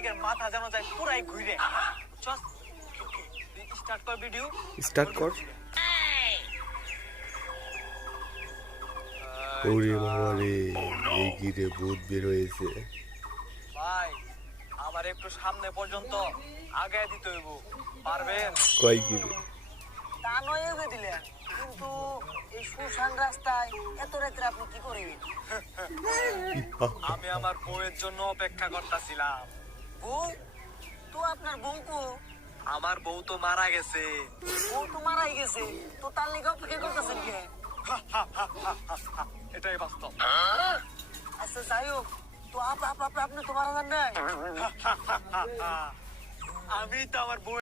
সাংবাদিকের মাথা যেন যায় পুরাই ঘুরে। চল স্টার্ট কর ভিডিও। স্টার্ট কর। ওরে বাবা রে, এই কি রে, ভূত বের হয়েছে। ভাই আমার একটু সামনে পর্যন্ত আগে দিতে হইব, পারবেন? কয় কি রে? তা নয় এগিয়ে দিলেন, কিন্তু এই শুনশান রাস্তায় এত রাত্রে আপনি কি করবেন? আমি আমার বউয়ের জন্য অপেক্ষা করতেছিলাম। বউ? তো আপনার বউ কো? আমার বউ তো মারা গেছে। বউ তো মারাই গেছে, তো তার লেগে অপেক্ষা করতেছেন কে? এটাই বাস্তব। আচ্ছা যাই হোক, তো আপনি তো মারা যান নাই। আমি তো আমার বউ